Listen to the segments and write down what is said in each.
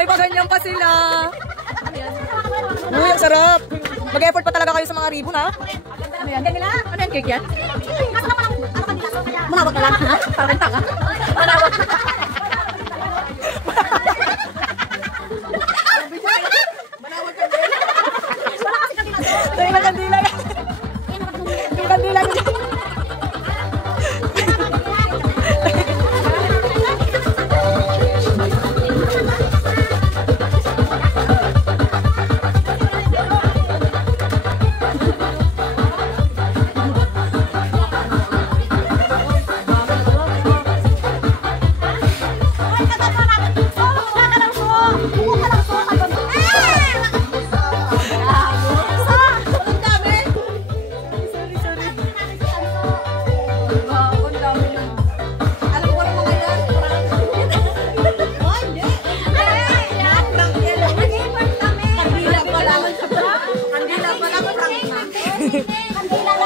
May paganyan pa sila. Uy, ang sarap. Mag-effort pa talaga kayo sa mga ribbon, ha? Ano yan? Ano yan, cake yan? Manawag ka lang, ha? Parang tanga. Manawag. Manawag ka din. Wala kasi kandila doon. Ito yung kandila yan. Yung kandila yan.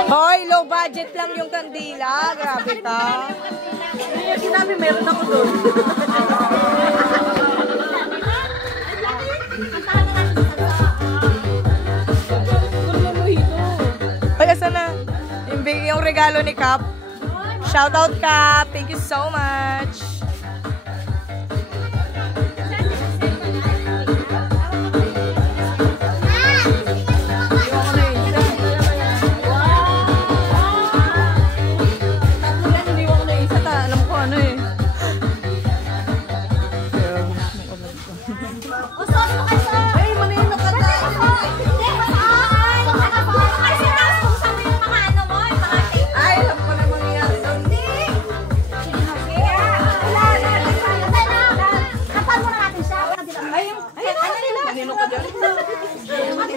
Hoy, low budget lang yung kandila. Grabe ta. Sinabi, meron ako doon. Ay, asa na? Yung regalo ni Cap. Shout out, Cap. Thank you so much.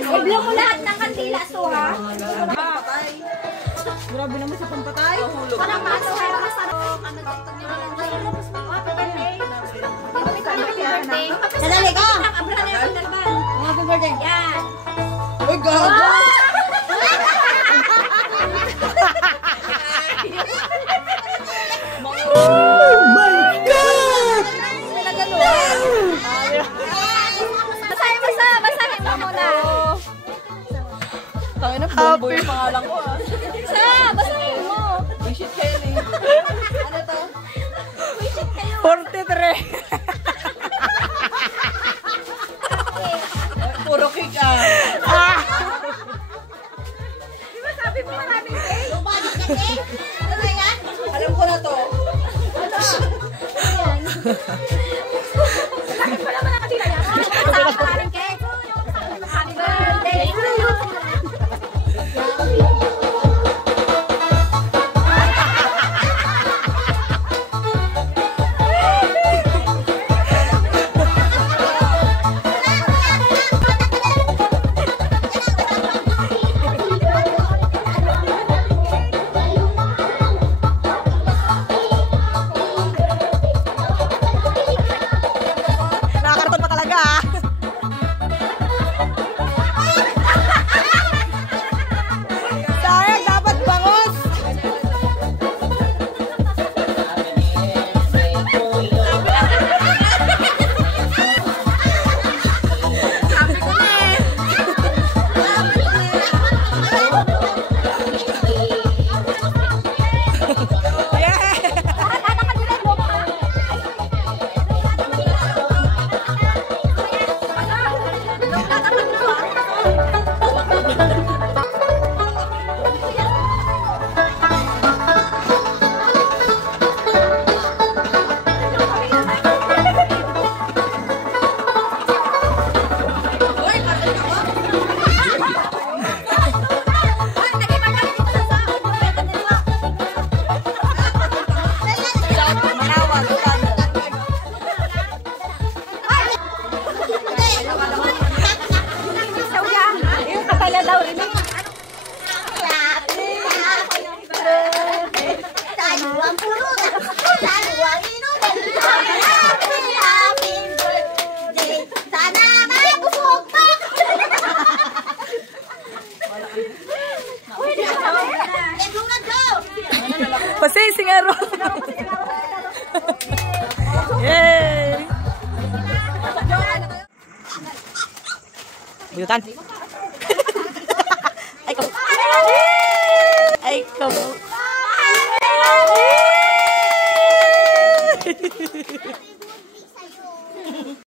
I-blow mo lahat ng kandila to, ha? Grabe naman sa pampatay. Parang maso, ha? Ano dito niya? Happy birthday. Sadali ka! Happy birthday. Yan. Uy, gago! Oh my God! Basahin mo muna. Tangin na, Bombo yung pangalan ko, ha? Basahin mo. Wish it, Kelly. Ano to? Wish it kayo. 43. Puro cake, ah. Di ba sabi mo maraming cake? Lumabas ka cake? Ano yan? Alam ko na to. Ano? Ayan. Bakit mo naman nakatila yan? Maraming cake. Happy birthday to you. Nakakarton pa talaga, ah. Sayang, dapat bangos. Sabi ko na eh. Pasisingero. Yay! Bunutan. Ay, kamu. Ay, kamu.